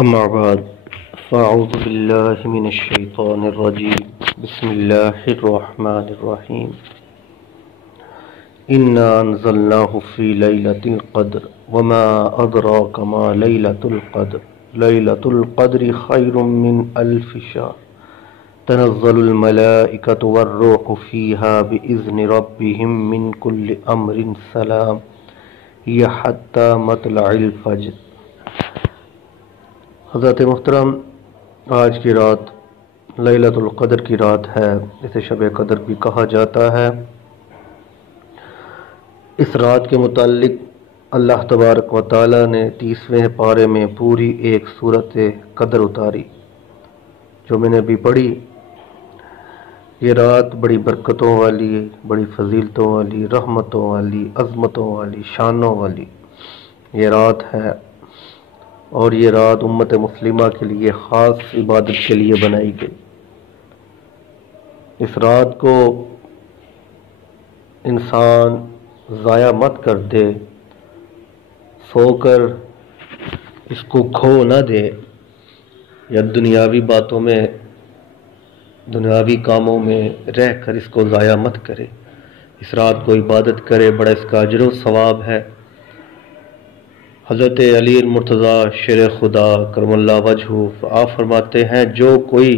أما بعد فأعوذ بالله من الشيطان الرجيم بسم الله الرحمن الرحيم إنا أنزلناه في ليلة القدر وما أدراك ما ليلة القدر ليلة القدر خير من ألف شهر تنزل الملائكة والروح فيها بإذن ربهم من كل أمر سلام هي حتى مطلع الفجر۔ حضرت محترم، آج کی رات لیلۃ القدر کی رات ہے، اسے شب قدر بھی کہا جاتا ہے۔ اس رات کے متعلق اللہ تبارک و تعالی نے 30ویں پارے میں پوری ایک سورت قدر اتاری جو میں نے ابھی پڑھی۔ یہ رات بڑی برکتوں والی، بڑی فضیلتوں والی، رحمتوں والی، عظمتوں والی، شانوں والی یہ رات ہے، اور یہ رات امت مسلمہ کے لیے خاص عبادت کے لیے بنائی گئی۔ اس رات کو انسان ضائع مت کر دے، سو کر اس کو کھو نہ دے، یا دنیاوی باتوں میں، دنیاوی کاموں میں رہ کر اس کو ضائع مت کرے۔ اس رات کو عبادت کرے، بڑا اس کا اجر و ثواب ہے۔ حضرت علی المرتضیٰ شیر خدا کرم اللہ وجہہ آپ فرماتے ہیں، جو کوئی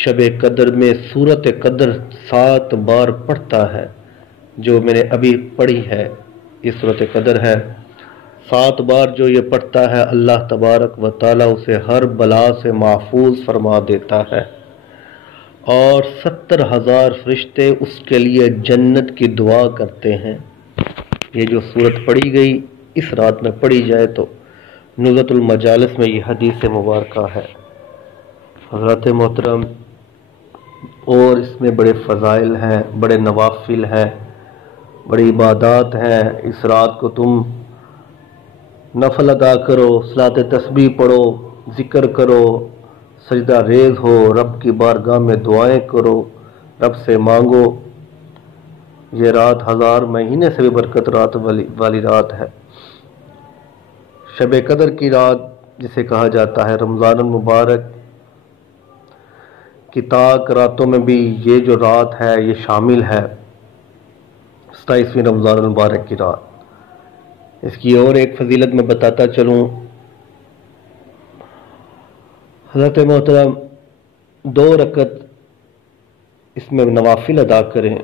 شب قدر میں سورت قدر 7 بار پڑھتا ہے، جو میں نے ابھی پڑھی ہے، یہ سورت قدر ہے، 7 بار جو یہ پڑھتا ہے، اللہ تبارک و تعالی اسے ہر بلا سے محفوظ فرما دیتا ہے، اور 70,000 فرشتے اس کے لیے جنت کی دعا کرتے ہیں۔ یہ جو سورت پڑھی گئی اس رات میں پڑھی جائے تو نزلۃ المجالس میں یہ حدیث مبارکہ ہے۔ حضرت محترم، اور اس میں بڑے فضائل ہیں، بڑے نوافل ہیں، بڑی عبادات ہیں۔ اس رات کو تم نفل ادا کرو، صلاۃ تسبیح پڑھو، ذکر کرو، سجدہ ریز ہو، رب کی بارگاہ میں دعائیں کرو، رب سے مانگو۔ یہ رات 1000 مہینے سے بھی برکت رات والی رات ہے۔ شب قدر کی رات جسے کہا جاتا ہے، رمضان المبارک کی طاق راتوں میں بھی یہ جو رات ہے یہ شامل ہے، 27ویں رمضان المبارک کی رات۔ اس کی اور ایک فضیلت میں بتاتا چلوں۔ حضرت محترم، 2 رکعت اس میں نوافل ادا کریں،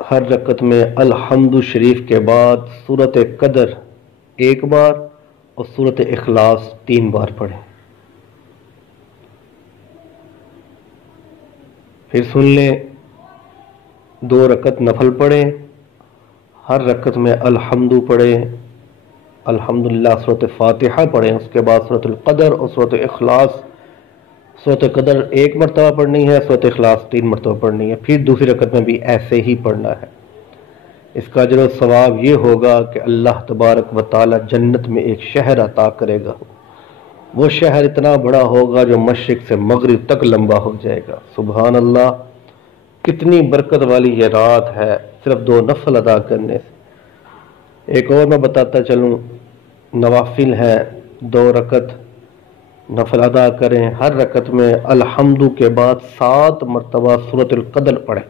ہر رکعت میں الحمد شریف کے بعد سورت قدر 1 بار اور سورت اخلاص 3 بار پڑھیں۔ پھر سن لیں، 2 رکعت نفل پڑھیں، ہر رکعت میں الحمد پڑھیں، الحمدللہ سورت فاتحہ پڑھیں، اس کے بعد سورت القدر اور سورت اخلاص۔ سورت قدر 1 مرتبہ پڑھنی ہے، سورت اخلاص 3 مرتبہ پڑھنی ہے، پھر دوسری رکعت میں بھی ایسے ہی پڑھنا ہے۔ اس کا اجر و ثواب یہ ہوگا کہ اللہ تبارک و تعالی جنت میں ایک شہر عطا کرے گا۔ وہ شہر اتنا بڑا ہوگا جو مشرق سے مغرب تک لمبا ہو جائے گا۔ سبحان اللہ، کتنی برکت والی یہ رات ہے صرف 2 نفل ادا کرنے سے۔ ایک اور میں بتاتا چلوں، نوافل ہے، 2 رکعت نفل ادا کریں، ہر رکعت میں الحمد کے بعد 7 مرتبہ سورت القدر پڑھیں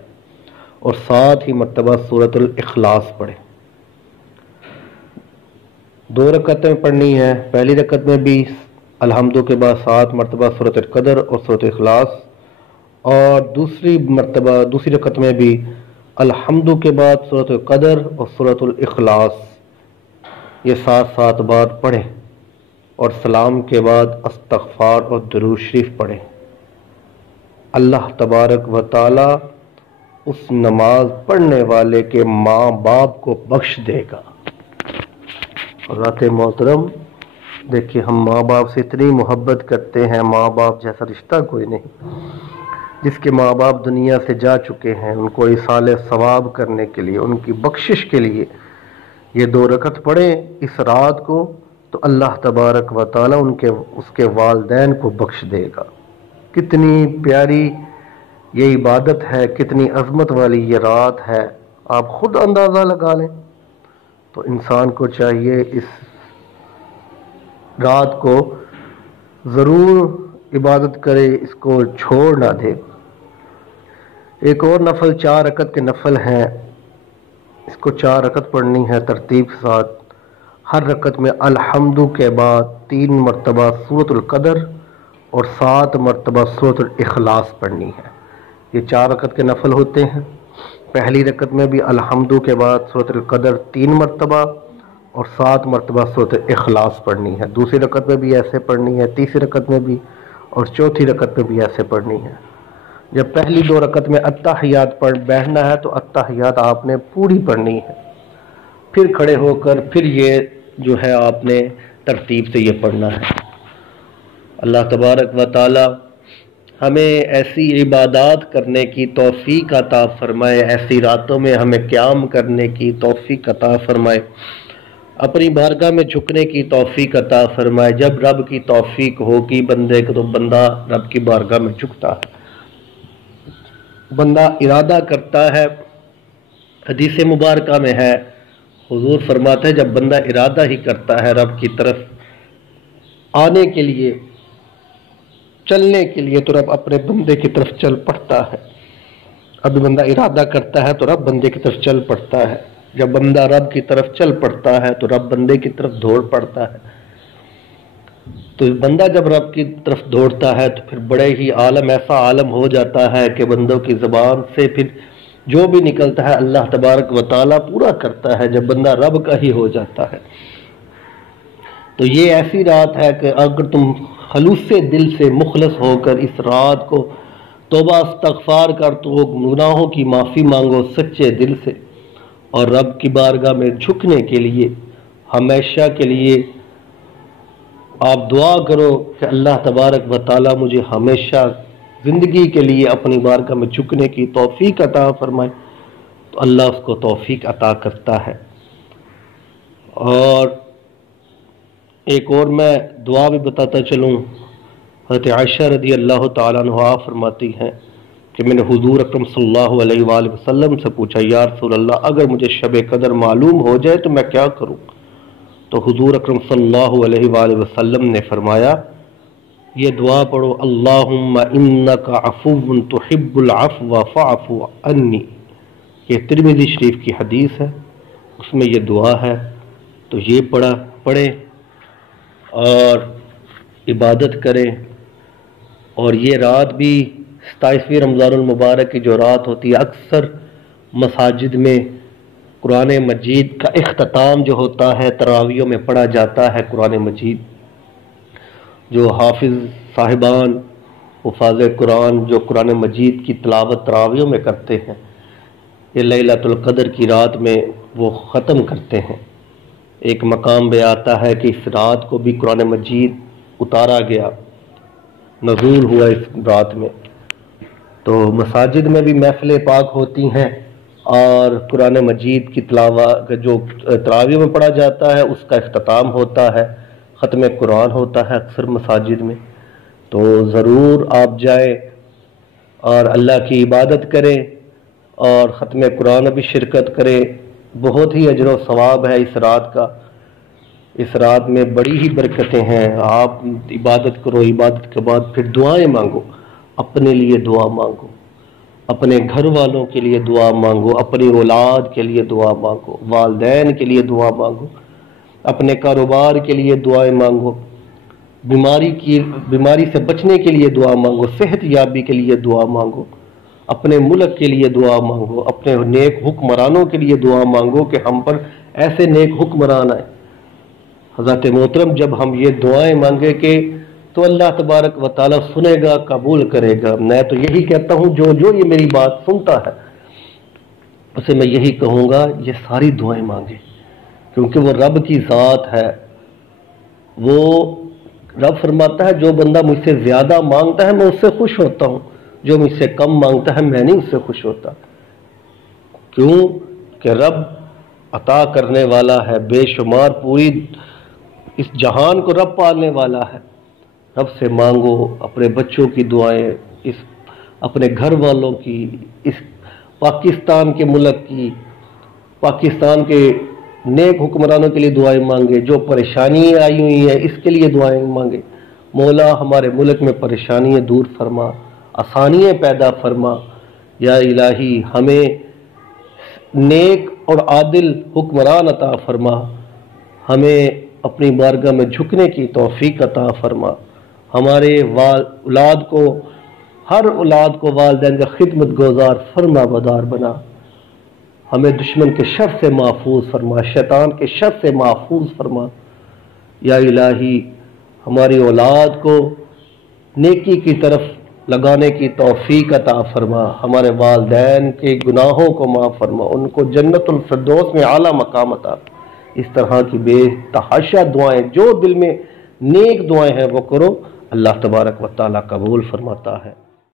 اور 7 ہی مرتبہ سورت الاخلاص پڑھیں۔ 2 رکعتیں پڑھنی ہے، پہلی رکعت میں بھی الحمد کے بعد 7 مرتبہ سورت القدر اور سورت اخلاص، اور دوسری رکعت میں بھی الحمد کے بعد سورت القدر اور سورت الاخلاص، یہ 7 بار پڑھیں، اور سلام کے بعد استغفار اور درود شریف پڑھیں۔ اللہ تبارک و تعالی اس نماز پڑھنے والے کے ماں باپ کو بخش دے گا۔ حضرت محترم، دیکھیے ہم ماں باپ سے اتنی محبت کرتے ہیں، ماں باپ جیسا رشتہ کوئی نہیں۔ جس کے ماں باپ دنیا سے جا چکے ہیں، ان کو ایصال ثواب کرنے کے لیے، ان کی بخشش کے لیے یہ 2 رکعت پڑھیں اس رات کو، تو اللہ تبارک و تعالی اس کے والدین کو بخش دے گا۔ کتنی پیاری یہ عبادت ہے، کتنی عظمت والی یہ رات ہے، آپ خود اندازہ لگا لیں۔ تو انسان کو چاہیے اس رات کو ضرور عبادت کرے، اس کو چھوڑ نہ دے۔ ایک اور نفل 4 رکعت کے نفل ہیں، اس کو 4 رکعت پڑھنی ہے ترتیب کے ساتھ۔ ہر رکعت میں الحمد کے بعد 3 مرتبہ سورۃ القدر اور 7 مرتبہ سورۃ الاخلاص پڑھنی ہے۔ یہ 4 رکعت کے نفل ہوتے ہیں۔ پہلی رکعت میں بھی الحمد کے بعد سورۃ القدر 3 مرتبہ اور 7 مرتبہ سورۃ الاخلاص پڑھنی ہے۔ دوسری رکعت میں بھی ایسے پڑھنی ہے، تیسری رکعت میں بھی، اور چوتھی رکعت میں بھی ایسے پڑھنی ہے۔ جب پہلی 2 رکعت میں التحیات پڑھ بیٹھنا ہے تو التحیات آپ نے پوری پڑھنی ہے، پھر کھڑے ہو کر پھر یہ جو ہے آپ نے ترتیب سے یہ پڑھنا ہے۔ اللہ تبارک و تعالی ہمیں ایسی عبادات کرنے کی توفیق عطا فرمائے، ایسی راتوں میں ہمیں قیام کرنے کی توفیق عطا فرمائے، اپنی بارگاہ میں جھکنے کی توفیق عطا فرمائے۔ جب رب کی توفیق ہوگی بندے کو تو بندہ رب کی بارگاہ میں جھکتا ہے، بندہ ارادہ کرتا ہے۔ حدیث مبارکہ میں ہے، حضور فرماتے ہیں جب بندہ ارادہ ہی کرتا ہے رب کی طرف آنے کے لیے، چلنے کے لیے، تو رب اپنے بندے کی طرف چل پڑتا ہے۔ اب بندہ ارادہ کرتا ہے تو رب بندے کی طرف چل پڑتا ہے۔ جب بندہ رب کی طرف چل پڑتا ہے تو رب بندے کی طرف دوڑ پڑتا ہے۔ تو بندہ جب رب کی طرف دوڑتا ہے تو پھر بڑے ہی عالم، ایسا عالم ہو جاتا ہے کہ بندوں کی زبان سے پھر جو بھی نکلتا ہے اللہ تبارک و تعالیٰ پورا کرتا ہے، جب بندہ رب کا ہی ہو جاتا ہے۔ تو یہ ایسی رات ہے کہ اگر تم خلوص دل سے مخلص ہو کر اس رات کو توبہ استغفار کر تو گناہوں کی معافی مانگو سچے دل سے، اور رب کی بارگاہ میں جھکنے کے لیے ہمیشہ کے لیے آپ دعا کرو کہ اللہ تبارک و تعالیٰ مجھے ہمیشہ زندگی کے لیے اپنی بارگاہ میں جھکنے کی توفیق عطا فرمائے، تو اللہ اس کو توفیق عطا کرتا ہے۔ اور ایک اور میں دعا بھی بتاتا چلوں، حضرت عائشہ رضی اللہ تعالیٰ عنہا فرماتی ہیں کہ میں نے حضور اکرم صلی اللہ علیہ وآلہ وسلم سے پوچھا، یا رسول اللہ اگر مجھے شب قدر معلوم ہو جائے تو میں کیا کروں؟ تو حضور اکرم صلی اللہ علیہ وآلہ وسلم نے فرمایا یہ دعا پڑھو، اللہم انک عفو تحب العفو فاعف عنی۔ یہ ترمذی شریف کی حدیث ہے، اس میں یہ دعا ہے، تو یہ پڑھیں اور عبادت کریں۔ اور یہ رات بھی 27ویں رمضان المبارک کی جو رات ہوتی ہے، اکثر مساجد میں قرآن مجید کا اختتام جو ہوتا ہے تراویحوں میں پڑھا جاتا ہے قرآن مجید، جو حافظ صاحبان حفاظ قرآن جو قرآن مجید کی تلاوت تراویحوں میں کرتے ہیں، یہ لیلۃ القدر کی رات میں وہ ختم کرتے ہیں۔ ایک مقام پہ آتا ہے کہ اس رات کو بھی قرآن مجید اتارا گیا، نزول ہوا اس رات میں۔ تو مساجد میں بھی محفل پاک ہوتی ہیں اور قرآن مجید کی تلاوت جو تراویح میں پڑھا جاتا ہے اس کا اختتام ہوتا ہے، ختم قرآن ہوتا ہے اکثر مساجد میں۔ تو ضرور آپ جائیں اور اللہ کی عبادت کریں اور ختم قرآن بھی شرکت کریں، بہت ہی اجر و ثواب ہے اس رات کا۔ اس رات میں بڑی ہی برکتیں ہیں، آپ عبادت کرو، عبادت کے بعد پھر دعائیں مانگو، اپنے لیے دعا مانگو، اپنے گھر والوں کے لیے دعا مانگو، اپنی اولاد کے لیے دعا مانگو، والدین کے لیے دعا مانگو، اپنے کاروبار کے لیے دعائیں مانگو، بیماری سے بچنے کے لیے دعا مانگو، صحت یابی کے لیے دعا مانگو، اپنے ملک کے لیے دعا مانگو، اپنے نیک حکمرانوں کے لیے دعا مانگو کہ ہم پر ایسے نیک حکمران آئے۔ حضرت محترم جب ہم یہ دعائیں مانگے کہ تو اللہ تبارک و تعالیٰ سنے گا، قبول کرے گا۔ میں تو یہی کہتا ہوں جو یہ میری بات سنتا ہے اسے میں یہی کہوں گا یہ ساری دعائیں مانگے، کیونکہ وہ رب کی ذات ہے۔ وہ رب فرماتا ہے جو بندہ مجھ سے زیادہ مانگتا ہے میں اس سے خوش ہوتا ہوں، جو مجھ سے کم مانگتا ہے میں نہیں اس سے خوش ہوتا۔ کیوں کہ رب عطا کرنے والا ہے، بے شمار پوری اس جہان کو رب پالنے والا ہے۔ رب سے مانگو، اپنے بچوں کی دعائیں، اپنے گھر والوں کی، اس پاکستان کے ملک کی، پاکستان کے نیک حکمرانوں کے لیے دعائیں مانگے، جو پریشانی آئی ہوئی ہے اس کے لیے دعائیں مانگے، مولا ہمارے ملک میں پریشانیاں دور فرما، آسانیاں پیدا فرما۔ یا الہی ہمیں نیک اور عادل حکمران عطا فرما، ہمیں اپنی بارگاہ میں جھکنے کی توفیق عطا فرما، ہمارے اولاد کو، ہر اولاد کو والدین کا خدمت گزار فرما بدار بنا، ہمیں دشمن کے شر سے محفوظ فرما، شیطان کے شر سے محفوظ فرما۔ یا الہی ہماری اولاد کو نیکی کی طرف لگانے کی توفیق عطا فرما، ہمارے والدین کے گناہوں کو معاف فرما، ان کو جنت الفردوس میں اعلیٰ مقام عطا۔ اس طرح کی بے تحاشا دعائیں، جو دل میں نیک دعائیں ہیں وہ کرو، اللہ تبارک و تعالیٰ قبول فرماتا ہے۔